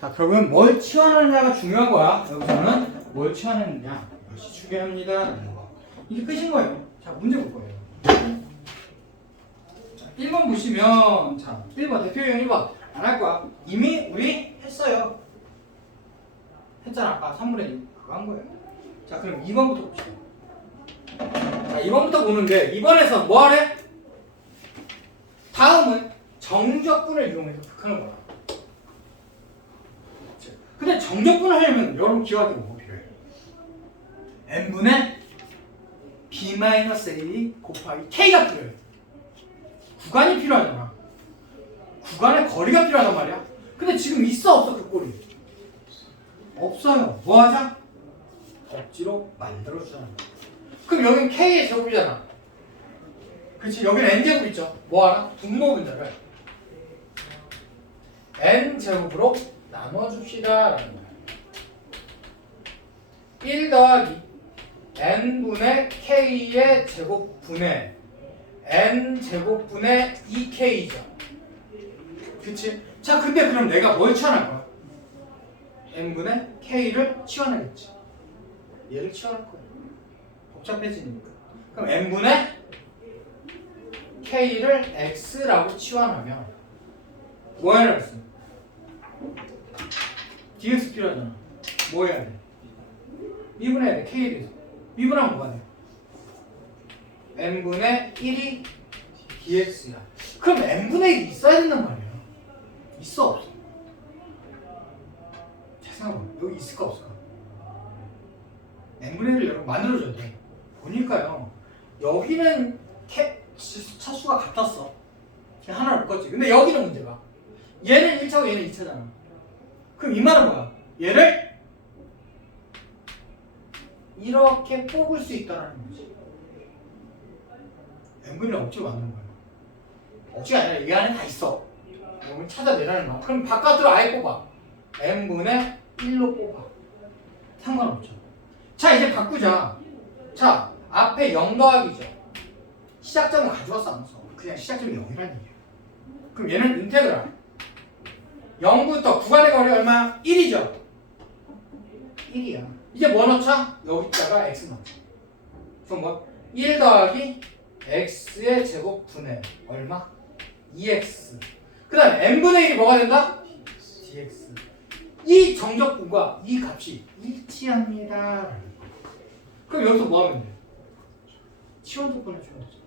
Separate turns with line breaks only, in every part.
자, 결국엔 뭘 치환하느냐가 중요한 거야. 여기서는 뭘 치환하느냐. 이것이 중요합니다. 이게 끝인 거예요. 자, 문제 볼 거예요. 자, 1번 보시면, 자, 1번, 대표형 1번. 안 할 거야. 이미 우리 했어요. 했잖아. 아까 3분의 1. 그거 한 거예요. 자, 그럼 2번부터 봅시다. 자, 2번부터 보는데, 2번에서 뭐 하래? 다음은 정적분을 이용해서 극하는 거야. 근데 정적분을 하려면 여러분 기억하기 뭐 필요해요? n분의 b-a 곱하기 k가 필요해요. 구간이 필요하잖아. 구간의 거리가 필요하단 말이야. 근데 지금 있어 없어 그 꼴이? 없어요. 뭐 하자? 억지로 만들어주잖아. 그럼 여기는 k의 제곱이잖아. 그렇지 여기는 n 제곱 있죠. 뭐 하나? 분모 분자를 n 제곱으로 나눠줍시다 라는 거야. 1 더하기 n분의 k의 제곱분의 n 제곱분의 2k죠. 그치? 자 근데 그럼 내가 뭘 치환할 거야? n분의 k를 치환하겠지. 얘를 치환할 거야. 복잡해지니까. 그럼 n분의 k를 x라고 치환하면 뭐 해야 겠어 dx 필요하잖아. 뭐 해야 돼? 미분해야 돼. k에 대해서. 미분하면 뭐가 돼? n분의 1이 dx야. 그럼 n분의 1이 있어야 된단 말이야. 있어 없어? 잘 생각해봐. 여기 있을까 없을까? n분의 1을 여러분 만들어줘야 돼. 보니까요. 여기는 캐, 차수가 같았어. 하나를 묶었지. 근데 여기는 문제가. 얘는 1차고 얘는 2차잖아. 그럼 이 말은 뭐야? 얘를 이렇게 뽑을 수 있다는 거지. n분의 억지로 만드는 거야. 억지가 아니라 이 안에 다 있어. 이걸 찾아내라는 거야. 그럼 바깥으로 아예 뽑아. n분의 1로 뽑아. 상관없죠. 자 이제 바꾸자. 자 앞에 0 더하기죠. 시작점을 가져왔어 안 써? 그냥 시작점이 0이라는 얘기야. 그럼 얘는 인테그랄. 0부터 구간의 거리 얼마? 1이죠. 1이야. 이제 뭐 넣자? 여기다가 x 넣자. 그럼 뭐? 1 더하기 x의 제곱 분의 얼마? 2x. 그 다음에 n분의 1이 뭐가 된다? dx. 이 정적분과 이 값이 일치합니다. 그럼 여기서 뭐 하면 돼? 치원조건을 주면 되죠.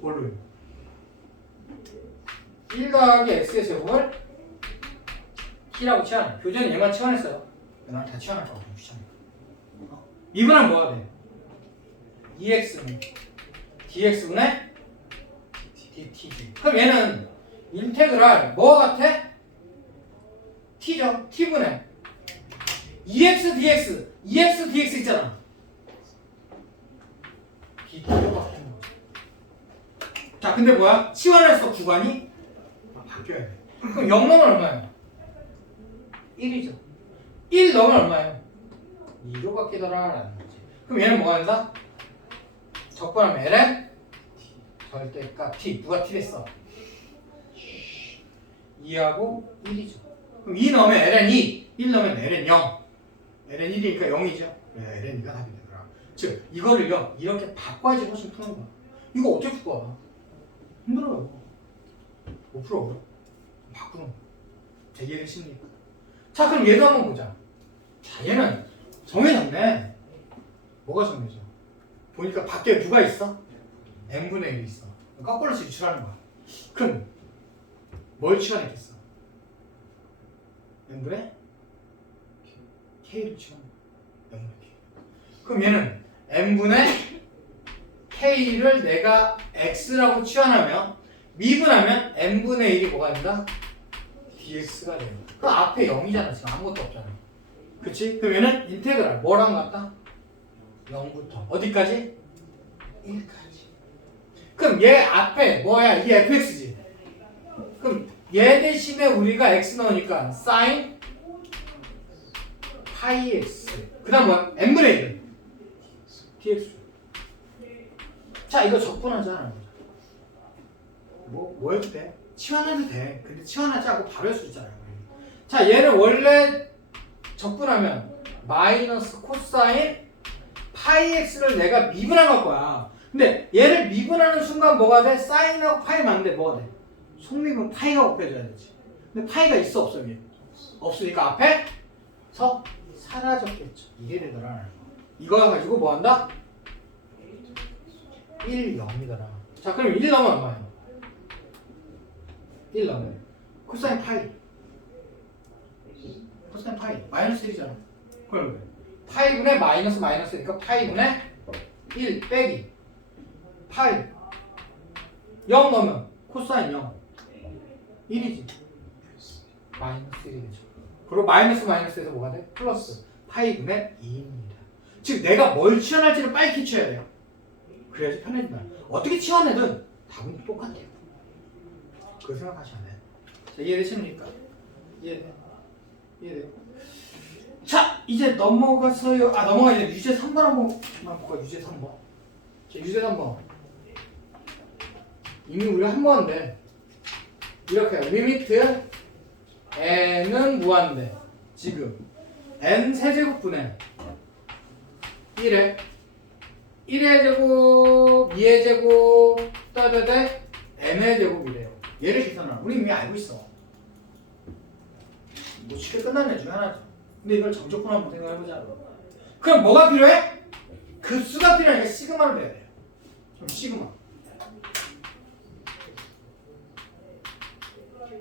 뭘로요? 1 더하기 x의 제곱을 t라고 치환해. 교재는 얘만 치환했어요. 얘만 다 치환할 귀찮으니까. 어? 미분하면 뭐가 돼? 2x는 dx분의 dt지. 그럼 얘는 인테그랄 뭐가 같아? t죠. t분의 2x dx 2x dx 있잖아. dt로 바뀌는 거죠. 자, 근데 뭐야? 치환해서 구간이 바뀌어야 돼. 그럼 0 넣으면 얼마야? 1이죠. 1 넣으면 얼마예요? 2로 바뀌더라 라는 거지. 그럼 얘는 뭐가 된다? 적분하면 ln 절대값 t 누가 t 됐어? 2하고 1이죠. 그럼 2 넣으면 ln 2, 1 넣으면 ln 0. ln 1이니까 0이죠. 네, ln 2가 답이 되더라. 즉 이거를요 이렇게 바꿔야지 훨씬 푸는 거야. 이거 어떻게 풀어? 힘들어요. 못 풀어. 바꾸는 거. 되게 되십니까? 자 그럼 얘도 한번 보자. 자 얘는 정해졌네. 뭐가 정해져? 보니까 밖에 누가 있어? n분의 1이 있어. 거꾸로서 유출하는 거야. 그럼 뭘 치환했겠어? n분의 k를 치환. n분의 k. 그럼 얘는 n분의 k를 내가 x라고 치환하면 미분하면 n분의 1이 뭐가 된다? Dx가 돼요. 그 앞에 0이잖아. 지금 아무것도 없잖아. 그치? 그럼 얘는 인테그랄 뭐랑 같다? 0부터 어디까지? 1까지. 그럼 얘 앞에 뭐야? 이 fx지. 그럼 얘 대신에 우리가 x 넣으니까 sin 파이 x. 그 다음 뭐야? n분의 1. dx. 자 이거 적분하자. 뭐, 뭐 돼? 치환해도 돼. 근데 치환하지 않고 바로 할 수 있잖아요. 자 얘는 원래 적분하면 마이너스 코사인 파이 x를 내가 미분한 걸 거야. 근데 얘를 미분하는 순간 뭐가 돼? 사인하고 파이 맞는데 뭐가 돼? 속미분 파이가 곱해져야 되지. 근데 파이가 있어 없어 위에? 없으니까 앞에 서 사라졌겠죠. 이게 되더라. 이거 가지고 뭐 한다? 1, 0이더라. 자 그럼 1 넘으면 얼마야? 1 넘으면 코사인 파이. 코사인 파이. 마이너스 1이잖아. 그럼 왜? 파이분의 마이너스 마이너스니까 파이분의 1 빼기 파이. 0 넣으면 코사인 0 1이지. 마이너스 1이 되죠. 그리고 마이너스 마이너스에서 뭐가 돼? 플러스 파이분의 2입니다. 즉 내가 뭘 치환할지를 빨리 치워야 돼요. 그래야지 편해진다. 어떻게 치환해든 답은 똑같아요 그 생각하시면 자 이해되십니까? 이해돼? 이해돼? 자 이제 넘어가서요. 아 넘어가 이제 유제 3번 한 번만 볼까 유제 3번. 자 유제 3번. 이미 우리가 한번 한데 이렇게 리미트 n은 무한대. 지금. N 세제곱분의 1에 1의 제곱 2의 제곱 따다대 n의 제곱이래요 얘를 계산하라 우리 이미 알고 있어. 뭐 쉽게 끝나는 애 중에 하나죠. 근데 이걸 정적분 한번 생각해보자. 그럼 뭐가 필요해? 급수가 필요하니까 시그마를 배야 돼요. 그럼 시그마.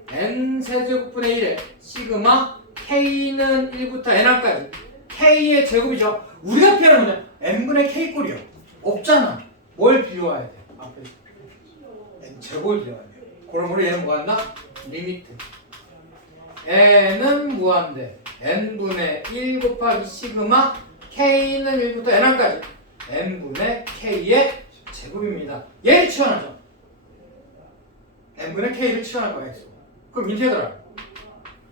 N 세제곱분의 1에 시그마 k는 1부터 n까지 k의 제곱이죠. 우리가 필요한 거는 n분의 k 꼴이요. 없잖아. 뭘 비워야 돼? 앞에. N 제곱을 비워야 돼 우리 얘는 뭐 한다? 리미트. N은 무한대. N분의 1 곱하기 시그마 k는 1부터 n까지. N분의 k의 제곱입니다. 얘를 치환하죠. N분의 k를 치환할 거야 x 그럼 인테그랄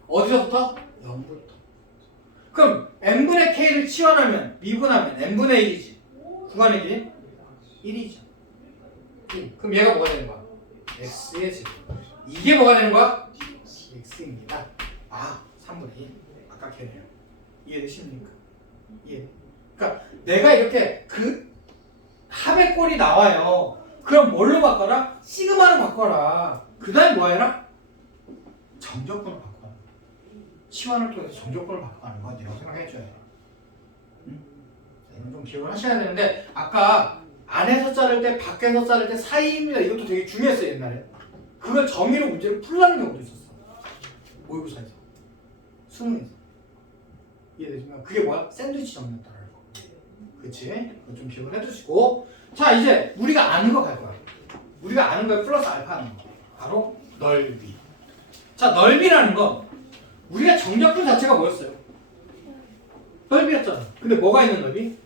어디서부터? 0부터. 그럼 n분의 k를 치환하면 미분하면 n분의 1이지. 구간의 길이 1이죠. 1 그럼 얘가 뭐가 되는 거야? X의 제곱 이게 뭐가 되는 거야? x입니다 아 3분의 1 아까 걔네요 이해되십니까? 이해 그러니까 내가 이렇게 그 합의 꼴이 나와요 그럼 뭘로 바꿔라? 시그마로 바꿔라 그 다음에 뭐 해라? 정적분을 바꿔. 치환을 통해서 정적분을 바꿔가는 거 이라고 생각해줘야 돼. 응? 자, 이건 좀 기억을 하셔야 되는데 아까 안에서 자를 때 밖에서 자를 때 사이입니다. 이것도 되게 중요했어요 옛날에. 그걸 정의로 문제를 풀라는 경우도 있었어. 모의고사에서. 수능에서. 이해되시면 그게 뭐야? 샌드위치 정리였다라는 거. 그치? 그거 좀 기억을 해두시고 자 이제 우리가 아는 거 갈 거야. 우리가 아는 거에 플러스 알파 하는 거. 바로 넓이. 자, 넓이라는 건 우리가 정적분 자체가 뭐였어요? 넓이였잖아. 근데 뭐가 있는 넓이?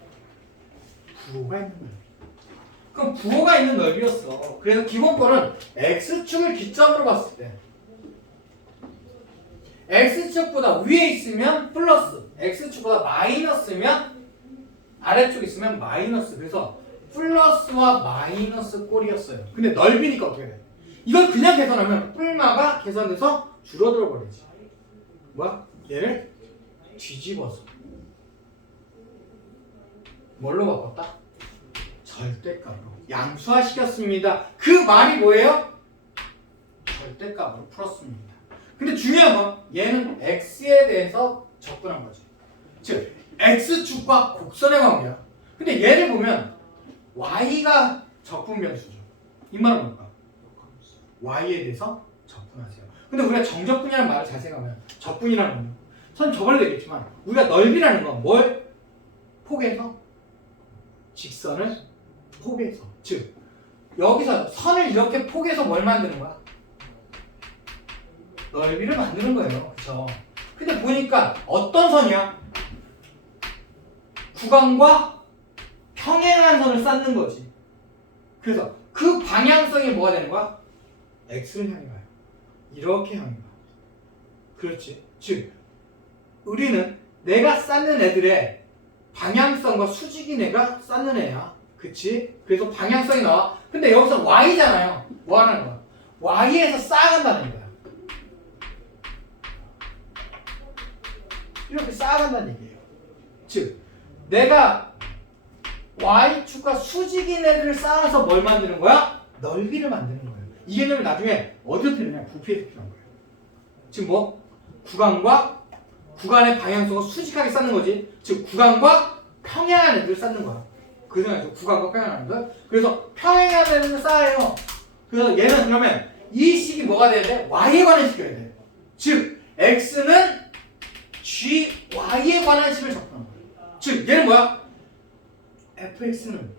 부호가 있는 넓이. 그럼 부호가 있는 넓이였어. 그래서 기본권은 x축을 기점으로 봤을 때 x축보다 위에 있으면 플러스, x축보다 마이너스면 아래쪽 있으면 마이너스. 그래서 플러스와 마이너스 꼴이었어요. 근데 넓이니까 어떻게 돼? 이걸 그냥 계산하면 뿔마가 계산돼서 줄어들어 버리지. 뭐야? 얘를 뒤집어서 뭘로 바꿨다? 절대값으로 양수화 시켰습니다. 그 말이 뭐예요? 절대값으로 풀었습니다. 근데 중요한 건 얘는 x에 대해서 접근한 거지. 즉 x축과 곡선의 관계야. 근데 얘를 보면 y가 적분 변수죠. 이 말은 뭘까? y에 대해서 접근하세요. 근데 우리가 정적분이라는 말을 잘 생각하면 적분이라는 건선 저번에도 얘기했지만 우리가 넓이라는 건뭘 포개서 직선을 포개서 즉 여기서 선을 이렇게 포개서 뭘 만드는 거야? 넓이를 만드는 거예요. 그렇죠? 근데 보니까 어떤 선이야? 구간과 평행한 선을 쌓는 거지. 그래서 그 방향성이 뭐가 되는 거야? x를 향해 가요. 이렇게 향해 가. 그렇지. 즉 우리는 내가 쌓는 애들의 방향성과 수직인 애가 쌓는 애야. 그치? 그래서 방향성이 나와. 근데 여기서 y잖아요. 뭐 하는 거야? y에서 쌓아간다는 거야. 이렇게 쌓아간다는 얘기예요. 즉 내가 y축과 수직인 애들을 쌓아서 뭘 만드는 거야? 넓이를 만드는 거예요. 이 개념이 나중에 어디서 필요냐? 부피에서 필요한 거예요. 지금 뭐? 구간과 구간의 방향성을 수직하게 쌓는 거지. 즉 구간과 평행한 애들을 쌓는 거야. 그 생각이죠. 구간과 평행한 애들. 그래서 평행한 애들을 쌓아요. 그래서 얘는 그러면 이 식이 뭐가 돼야 돼? y에 관한 식이어야 돼. 즉 x는 g y에 관한 식을 접하는 거야. 즉 얘는 뭐야? fx는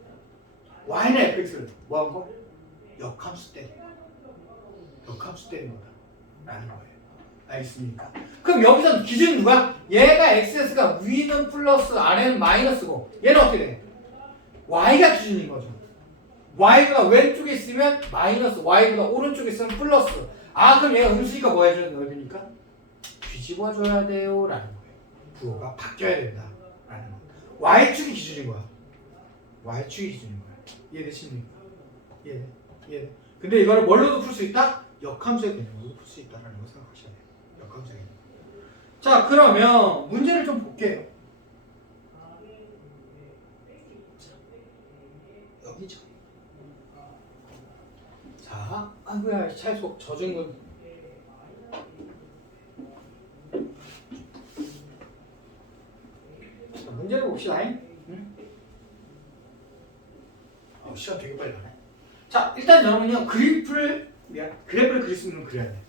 y는 fx를 뭐한 거? 역함수 때린 거. 역함수 때린 거다. 라는 거예요. 알겠습니까? 그럼 여기서 기준 누가? 얘가 xs가 위는 플러스 아래는 마이너스고 얘는 어떻게 돼? Y가 기준인 거죠. y가 왼쪽에 있으면 마이너스, y보다 오른쪽에 있으면 플러스. 아 그럼 얘가 음수니까 뭐 해줘야 넓으니까? 뒤집어줘야 돼요 라는 거예요. 부호가 바뀌어야 된다 라는 거. y축이 기준인 거야. y축이 기준인 거야. 이해되십니까? 예, 예. 근데 이거를 뭘로도 풀 수 있다? 역함수의 개념으로도 풀 수 있다라는 거 생각하셔야 돼요. 역함수의 개념. 자, 그러면 문제를 좀 볼게요. 자, 여기죠. 자, 아이고야, 차에 속 젖은 건. 자, 문제를 봅시다. 응? 어, 시간 되게 빨리 가네. 자, 일단 여러분요, 그래프를, 미안, 그래프를 그릴 수 있는 걸 그려야 돼.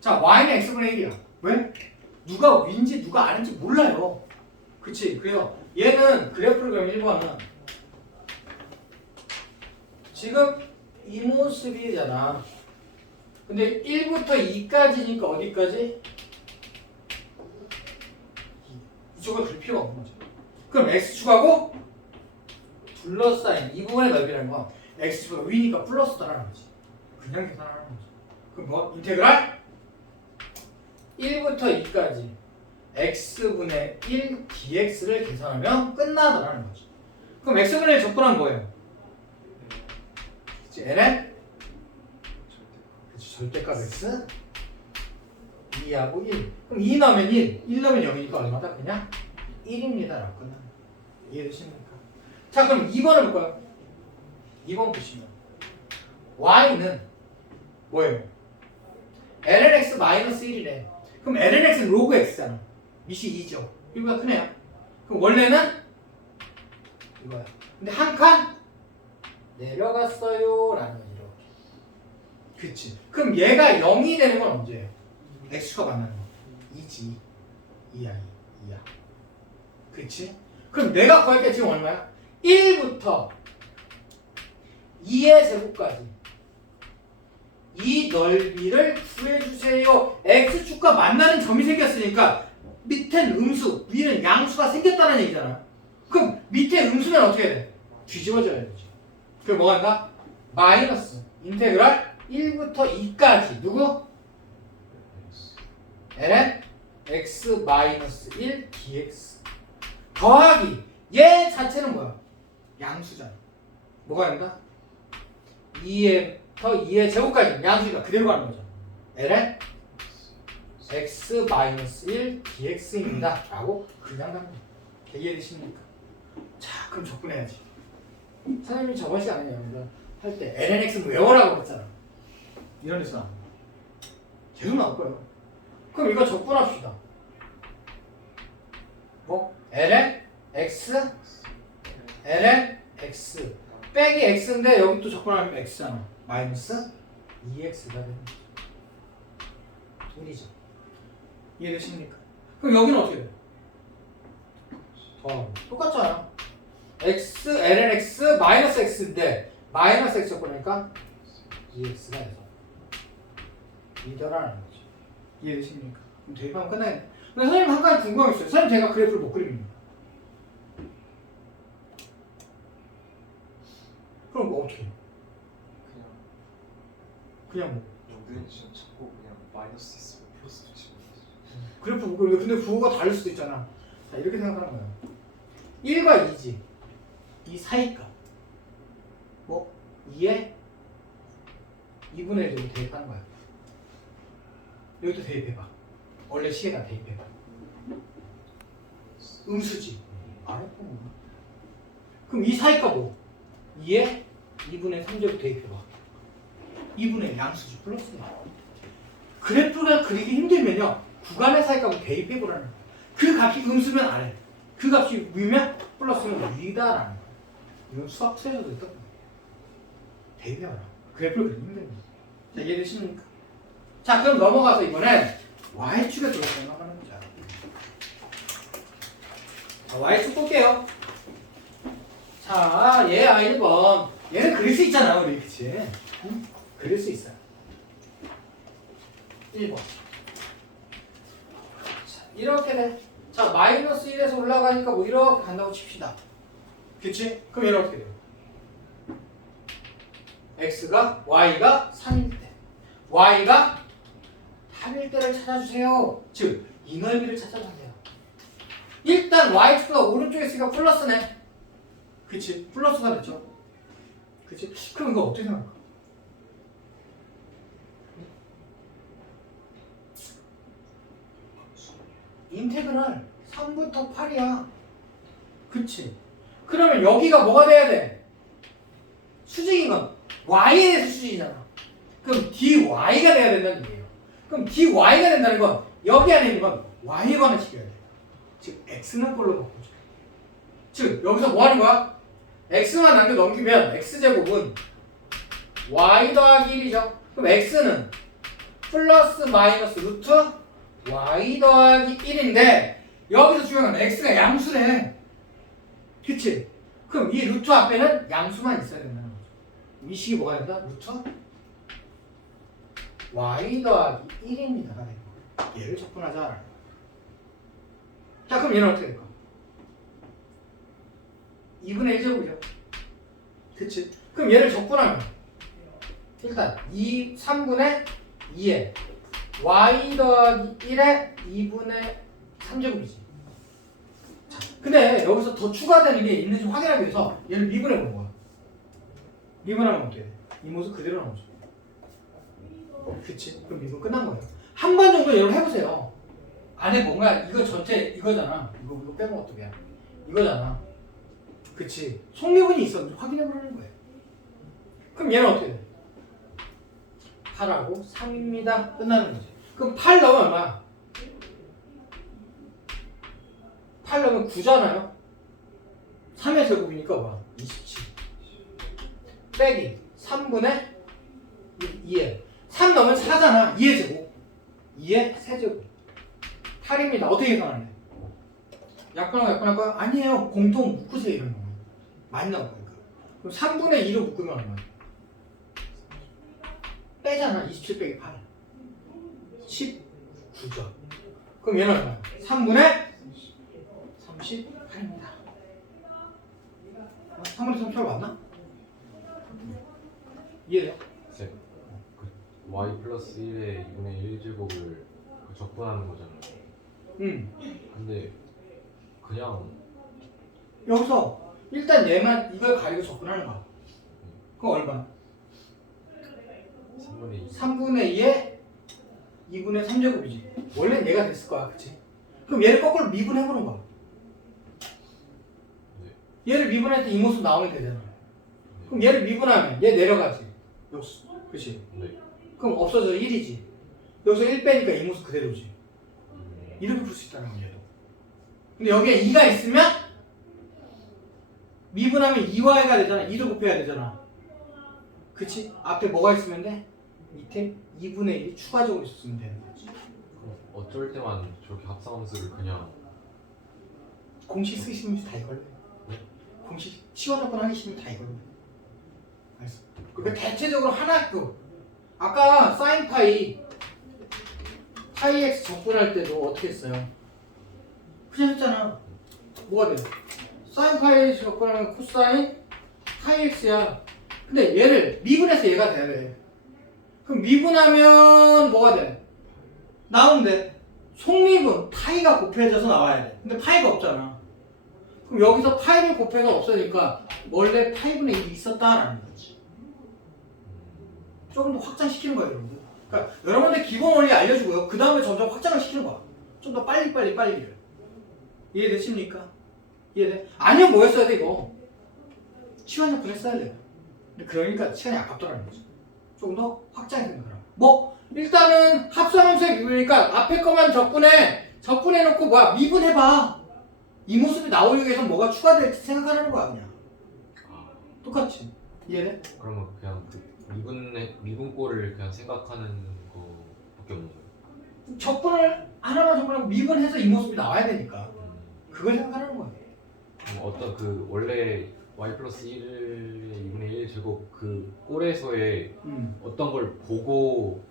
자, y는 x분의 1이야. 왜? 누가 위인지 누가 아닌지 몰라요. 그치? 그래요. 얘는 그래프를 그리면 1번은 지금 이 모습이잖아. 근데 1부터 2까지니까 어디까지? 이쪽을 그릴 필요가 없는 거죠. 그럼 x축하고 둘러싸인 이 부분의 넓이라는 건 x축가 위니까 플러스다라는 거지. 그냥 계산하는 거죠. 그럼 뭐? 인테그랄 1부터 2까지 x분의 1 dx를 계산하면 끝나더라는 거죠. 그럼 x분의 1 적분하면 뭐예요? Ln 그치, 절대값 x 2하고 1 그럼 2 넣으면 1 1 넣으면 0이니까 얼마다? 그냥 1입니다 라고 거예요. 이해되십니까? 자 그럼 2번을 볼까요? 2번 보시면 y는 뭐예요? ln x 마이너스 1이래 그럼 ln x는 로그 x잖아 밑이 2죠 이거가 크네요 그럼 원래는 이거야 근데 한칸 내려갔어요 라는 이렇게 그치 그럼 얘가 0이 되는 건 언제예요? x가 만나는 거 2지 2야 2야 그치? 그럼 내가 구할 게 지금 얼마야? 1부터 2의 제곱까지 이 넓이를 구해주세요. x축과 만나는 점이 생겼으니까 밑엔 음수, 위는 양수가 생겼다는 얘기잖아. 그럼 밑에 음수는 어떻게 돼? 뒤집어져야 되지. 그럼 뭐가 한다? 마이너스 인테그랄 1부터 2까지 누구? ln x 마이너스 1 dx 더하기 얘 자체는 뭐야? 양수잖아. 뭐가 된다? 2의 더 2의 제곱까지 양수니까 그대로 가는 거죠. ln x 마이너스 1 dx입니다. 라고 그냥 거예요. 이해되십니까? 자, 그럼 접근해야지. 저번 시간에 여러분들 할때 ln x 외워라고 그랬잖아. 이런 나와. 계속 나올 거예요. 그럼 이거 접근합시다. 뭐? ln x ln x 빼기 x인데 여기 또 접근하면 x잖아. 마이너스 2x가 되는 거죠. 둘이죠. 이해되십니까? 그럼 여기는 어떻게 돼? 더하고 똑같잖아. X ln x 마이너스 x인데 마이너스 x 접근하니까 2x가 돼서 이더라는 거죠. 이해되십니까? 그럼 대입하면 끝나겠네. 근데 선생님 한 가지 궁금한 게 있어요. 선생님 제가 그래프를 못 그립니다. 그럼 뭐 어떻게? 해요?
그냥
그냥 뭐
연근이 지금 자꾸 그냥 마이너스 있으면 플러스 붙이고
그래프 못 그리고 근데 부호가 다를 수도 있잖아. 자 이렇게 생각하는 거야. 1과 2지. 이 사이값. 뭐 2에 2분의 1로 대입하는 거야. 여기도 대입해봐. 원래 식에다 대입해봐. 음수지. 알았구나. 그럼 이 사이가 뭐? 2에 2분의 3제곱 대입해봐. 2분의 양수지 플러스야. 그래프가 그리기 힘들면요. 구간의 사이값을 대입해보라는 거야. 그 값이 음수면 아래. 그 값이 위면 플러스면 위다라는. 이건 수학 수에서도 있던 거야. 대입해봐라. 그래프를 그리기 힘든 거야. 자, 이해되십니까? 자, 그럼 넘어가서 이번엔 Y축에 들어가 생각하는 거죠. 자, Y축 볼게요. 자, 얘 아, 1번. 얘는 그릴 수 있잖아, 우리. 그치? 응? 그릴 수 있어요. 1번. 자, 이렇게 돼. 자, 마이너스 1에서 올라가니까 뭐 이렇게 간다고 칩시다. 그치? 그럼 얘는 어떻게 돼요? x가 y가 3일 때 y가 8일 때를 찾아주세요. 즉, 이 넓이를 찾아주세요. 일단 y축가 오른쪽에 있으니까 플러스네. 그치? 플러스가 됐죠? 그치? 그럼 이거 어떻게 생각할까? 인테그랄 3부터 8이야. 그치? 그러면 여기가 뭐가 돼야 돼? 수직인 건 y에 대해서 수직이잖아. 그럼 dy가 돼야 된다는 얘기예요. 그럼 dy가 된다는 건 여기 안에 있는 건 y에 관해시켜야 돼. 즉 x는 꼴로 바꾸죠. 즉 여기서 뭐 하는 거야? x만 남겨 넘기면 x제곱은 y 더하기 1이죠. 그럼 x는 플러스 마이너스 루트 y 더하기 1인데 여기서 중요한 건 x가 양수래. 그치? 그럼 이 루트 앞에는 양수만 있어야 된다는 거죠. 이 식이 뭐가 된다? 루트 y 더하기 1입니다가 되고 얘를 적분하자. 자 그럼 얘는 어떻게 될까? 2분의 1제곱이죠. 그치? 그럼 얘를 적분하면 일단 2, 3분의 2에 y 더하기 1에 2분의 3제곱이지. 자, 근데 여기서 더 추가되는 게 있는지 확인하기 위해서 얘를 미분해 보는 거야. 미분하면 돼? 이 모습 그대로 나오죠. 그치? 그럼 미분 끝난 거예요. 한 번 정도 여러분 해보세요. 안에 뭔가 이거 전체 이거잖아. 이거 이거 빼면 어떻게 해? 이거잖아. 그치? 속미분이 있었는지 확인해 보라는 거예요. 그럼 얘는 어떻게 돼? 8하고 3입니다. 끝나는 거지. 그럼 8 넣으면 얼마야? 8 넣으면 9잖아요. 3의 제곱이니까 뭐? 27. 빼기 3분의 2에 3 넣으면 4잖아. 2의 제곱. 2의 세제곱. 8입니다. 어떻게 계산하냐? 약분하고 약분할 거야? 아니에요. 공통 묶으세요. 이런 거. 많이 나올 거니까. 그럼 3분의 2로 묶으면 얼마야? 빼잖아. 27 빼기 8. 19죠. 그럼 얘는 얼마야? 3분의 38입니다. 어? 3분의 38 맞나? 이해돼요?
쌤, 그 y 플러스 1에 2분의 1제곱을 그 적분하는 거잖아요.
응.
근데 그냥
여기서 일단 얘만 이걸 가지고 접근하는 거야. 그럼 얼마?
3분의 2
3분의 2에 2분의 3제곱이지. 원래는 얘가 됐을 거야. 그치? 그럼 얘를 거꾸로 미분해보는 거야. 얘를 미분할 때 이 모습 나오면 되잖아. 그럼 얘를 미분하면 얘 내려가지. 역수. 그치?
네.
그럼 없어져 1이지. 여기서 1 빼니까 이 모습 그대로지.
음,
이렇게 풀 수 있다는 얘도. 근데 여기에 2가 있으면 미분하면 2y가 되잖아. 2도 곱해야 되잖아. 그치? 앞에 뭐가 있으면 돼? 밑에 2분의 1이 추가적으로 있었으면 되는 거지.
어쩔 때만 저렇게 합성함수를 그냥
공식 쓰시면 다 이걸로? 공식 치워놓고 하기 싫으면 다 이걸로 해. 알았어. 그러니까 대체적으로 하나 그 아까 사인 파이 파이 x 적분할 때도 어떻게 했어요? 그냥 했잖아. 뭐가 돼? 사인 파이 적분하면 코사인 파이 x야. 근데 얘를 미분해서 얘가 돼야 돼. 그럼 미분하면 뭐가 돼? 나오는데 속미분 파이가 곱해져서 나와야 돼. 근데 파이가 없잖아. 그럼 여기서 파이를 곱해서 없어지니까 원래 파이분의 1이 있었다라는 거지. 조금 더 확장시키는 거예요, 여러분들. 그러니까 여러분들 기본 원리 알려주고요. 그 다음에 점점 확장을 시키는 거야. 좀 더 빨리 빨리 빨리를. 이해되십니까? 이해돼? 아니면 뭐 했어야 돼 이거? 시간적분 했어야 돼요. 그러니까 시간이 아깝더라는 거죠. 조금 더 확장해 생각하라. 뭐 일단은 합성함수의 미분이니까 앞에 것만 적분해 적분해 놓고 뭐야 미분해봐. 이 모습이 나오기 위해서 뭐가 추가될지 생각하라는 거야 그냥.
아,
똑같지. 이해돼?
그러면 그냥 그 미분의 미분꼴을 그냥 생각하는 거밖에 없는 거예요.
적분을 하나만 적분하고 미분해서 이 모습이 나와야 되니까
음,
그걸 생각하라는 거야.
그럼 어떤 그 원래 y 플러스 1의 2분의 1 제곱 그 꼴에서의
음.
어떤 걸 보고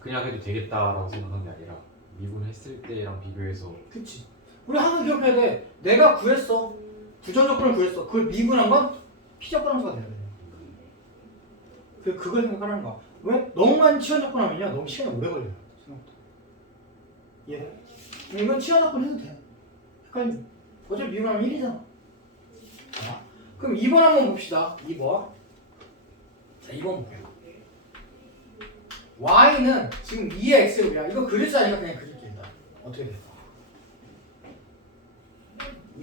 그냥 해도 되겠다라고 생각한 게 아니라 미분했을 때랑 비교해서
그치. 우리 항상 기억해야 돼. 내가 구했어. 부전 적분을 구했어. 그걸 미분한 건 피적분 함수가 돼야 돼. 그 그걸 생각하는 거야. 왜? 너무 많이 치원 적분하면요. 너무 시간이 오래 걸려요. 생각보다. 이해돼? 이건 치원 적분 해도 돼. 그러니까 어차피 미분하면 1이잖아. 자, 그럼 2번 한번 봅시다. 2번. 자, 2번 볼게요. y는 지금 2의 x제곱이야. 이거 그릴 줄 아니까 그냥 그릴게 일단. 어떻게 될까?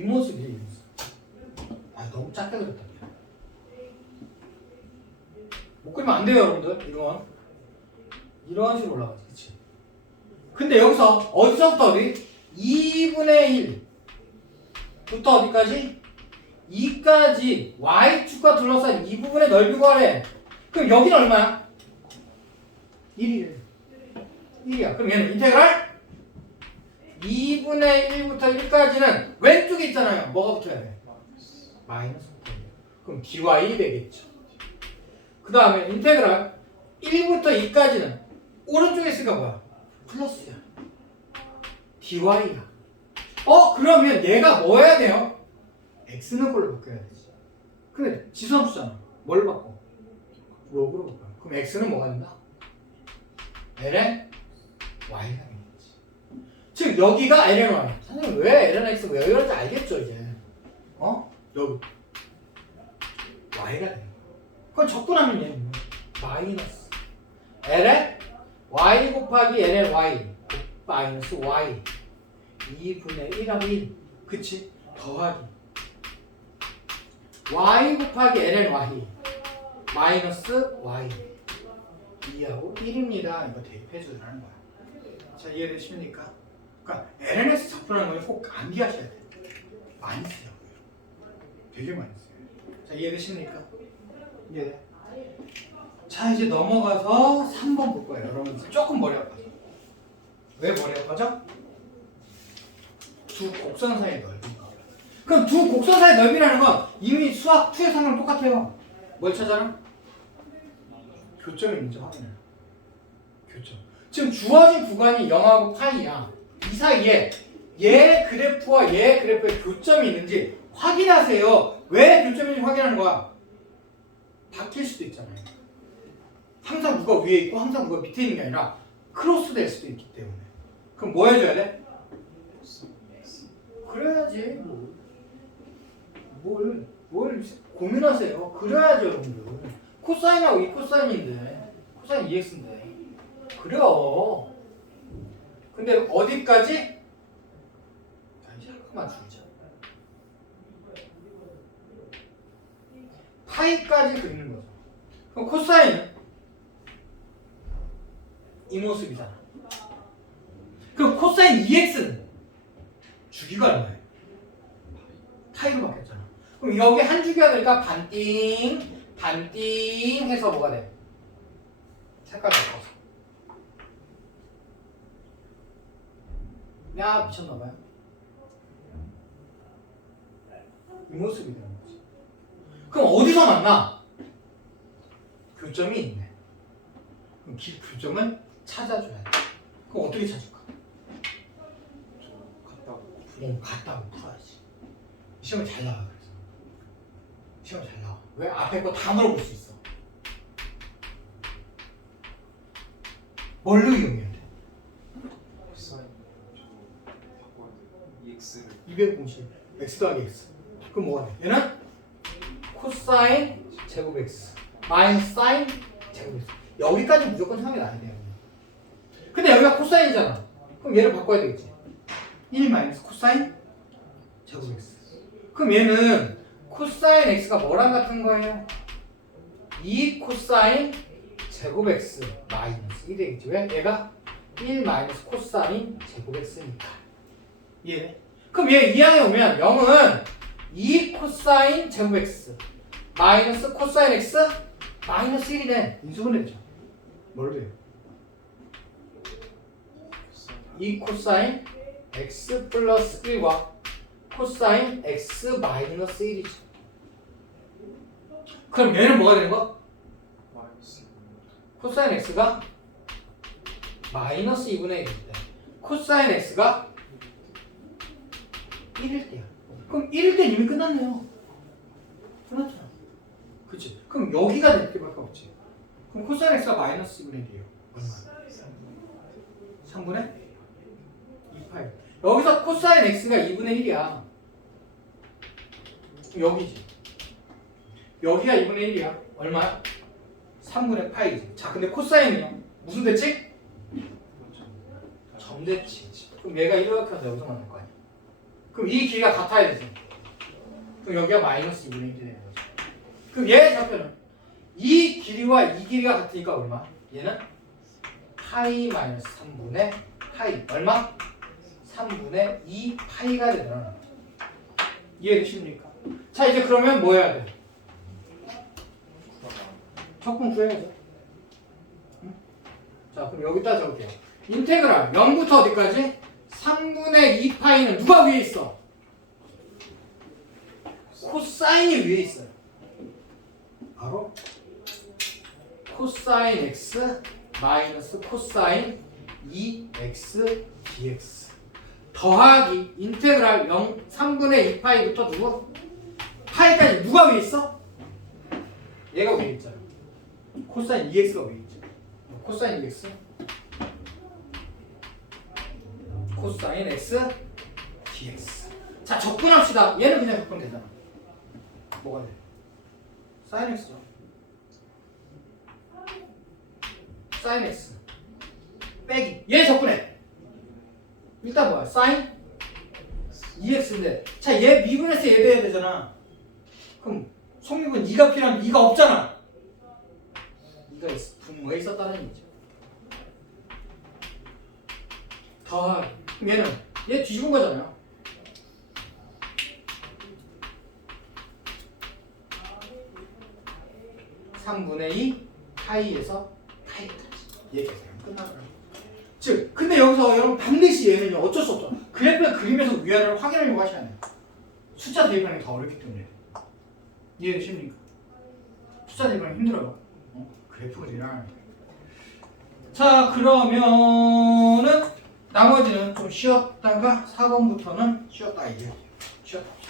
이 모습이에요, 이 모습. 아, 너무 작게 그렸다. 못 그리면 안 돼요, 여러분들. 이런. 이런 식으로 올라가지, 그치? 근데 여기서 어디서부터 어디? 2분의 1부터 어디까지? 2까지 y축과 둘러싼 이 부분의 넓이 구하래. 그럼 여기는 얼마야? 1이래. 1이야. 그럼 얘는 인테그랄 2분의 1부터 1까지는 왼쪽에 있잖아요. 뭐가 붙어야 돼? 마이너스 붙어야 돼. 그럼 dy 되겠죠. 그 다음에 인테그랄 1부터 2까지는 오른쪽에 있으니까 뭐야? 플러스야. dy야. 어? 그러면 얘가 뭐 해야 돼요? x는 걸로 바꿔야 되지. 근데 지수함수잖아. 뭘 바꿔? 로그로 바꿔. 그럼 x는 뭐가 된다? ln y가. 즉 여기가 ln y. 선생님 왜 ln x고 왜 이런지 알겠죠 이제. 어? 여기 y가 거야. 그건 적분하면 얘는 마이너스 ln y 곱하기 ln y 마이너스 y 2분의 1하기 1 그치? 더하기 y 곱하기 ln y 마이너스 y 2하고 1입니다. 이거 대입해 주라는 거야. 자 이해되십니까? 그러니까 LNS 적분하는 걸꼭 암기하셔야 돼요. 많이 쓰요. 되게 많이 써요. 자 이해되십니까? 이해돼? 자 이제 넘어가서 3번 볼 거예요. 여러분 조금 머리 아파요. 왜 머리 아파죠? 두 곡선 사이의 넓이가. 그럼 두 곡선 사이의 넓이라는 건 이미 수학 2에서랑 똑같아요. 뭘 찾아라? 교점을 먼저 확인해. 교점. 지금 주어진 구간이 0하고 파이야. 이 사이에 얘 그래프와 얘 그래프에 교점이 있는지 확인하세요. 왜 교점인지 확인하는 거야? 바뀔 수도 있잖아요. 항상 누가 위에 있고 항상 누가 밑에 있는 게 아니라 크로스 될 수도 있기 때문에. 그럼 뭐 해줘야 돼? 그래야지. 뭐. 뭘, 뭘 고민하세요. 그래야죠, 여러분들. 코사인하고 이 코사인인데 코사인 2x인데 그래요 근데 어디까지? 잠깐만 줄자 파이까지 그리는 거죠 그럼 코사인은 이 모습이잖아 그럼 코사인 2x는 주기가 얼마예요? 파이로 바뀌었잖아 그럼 여기 한 주기가 되니까 반띵 반띵 해서 뭐가 돼? 색깔 바꿔서 야 미쳤나봐요. 이 모습이 되는 거지. 그럼 어디서 만나? 교점이 있네. 그럼 기, 교점을 찾아줘야 돼. 그럼 어떻게 찾을까?
같다고
그럼 갔다고 풀어야지 시험에 잘 나와 그래서. 시험에 잘 나와. 왜? 앞에 거 다 물어볼 수 있어? 뭘로 이용해
200
공식 x 더하기 x 그럼 뭐가 돼? 얘는 코사인 제곱 x 마이너스 사인 제곱 x 여기까지 무조건 3이 나야 돼요 근데 여기가 코사인이잖아 그럼 얘를 바꿔야 되겠지 1 마이너스 코사인 제곱 x 그럼 얘는 코사인 x가 뭐랑 같은 거예요? 2 코사인 제곱 x 마이너스 1이겠지 왜? 얘가 1 마이너스 코사인 제곱 x니까 이해돼? 그럼 얘 이항에 오면 0은 2 코사인 제곱 x 마이너스 코사인 x 마이너스 1이네. 인수분해죠. 뭘 돼요? 2 코사인 x 플러스 1과 코사인 x 마이너스 1이죠. 그럼 얘는 뭐가 되는 거? 코사인 x가 마이너스 2분의 1일 때 코사인 x가 1일 때야. 그럼 1일 때 이미 끝났네요. 끝났잖아. 그치? 그럼 여기가 될 수밖에 없지. 그럼 코사인 x가 마이너스 2분의 1이에요. 얼마? 3분의 2파이. 여기서 코사인 x가 2분의 1이야. 여기지. 여기가 2분의 1이야. 얼마야? 3분의 파이지. 자, 근데 코사인은요? 무슨 됐지? 점됐지. 그럼 얘가 이렇게 해서 여기서 아니야. 그럼 이 길이가 같아야 되지. 그럼 여기가 마이너스 2분의 1이 되는 거지. 그럼 얘 좌표는 이 길이와 이 길이가 같으니까 얼마? 얘는 파이 마이너스 3분의 파이. 얼마? 3분의 2 파이가 되더라. 이해되십니까? 자, 이제 그러면 뭐 해야 돼? 적분 구해야죠. 응? 자, 그럼 여기다 적을게요. 인테그랄 0부터 어디까지? 3분의 2파이는 누가 위에 있어? 코사인이 위에 있어요. 바로 코사인 x 마이너스 코사인 2x dx 더하기 인테그랄 0 3분의 2파이부터 누구? 파이까지 누가 위에 있어? 얘가 위에 있잖아. 코사인 2x가 위에 있죠. 코사인 2x 코사인 x dx 자 적분합시다. 얘는 그냥 적분 되잖아. 뭐가 돼? 사인 x죠. 사인 x 빼기 얘 적분해. 일단 뭐야? 사인 2x인데 자 얘 미분해서 얘 돼야 되잖아. 그럼 성립은 2가 필요한 2가 없잖아. 2가 있, 분모에 있었다는 얘기죠. 더 그럼 얘는 얘 뒤집은 거잖아요. 삼분의 2 파이에서 파이까지 얘기해서 끝나더라고요. 즉, 근데 여기서 여러분 반드시 얘는요 어쩔 수 없죠. 그래프 그림에서 위아래를 확인하려고 하셔야 돼요. 숫자 대입하는 게더 어렵기 때문에. 이해되십니까? 숫자 대입하는 게 힘들어요. 어? 그래프 그리랑. 자, 그러면은 나머지는 좀 쉬었다가 4번부터는 쉬었다 이게 쉬었다.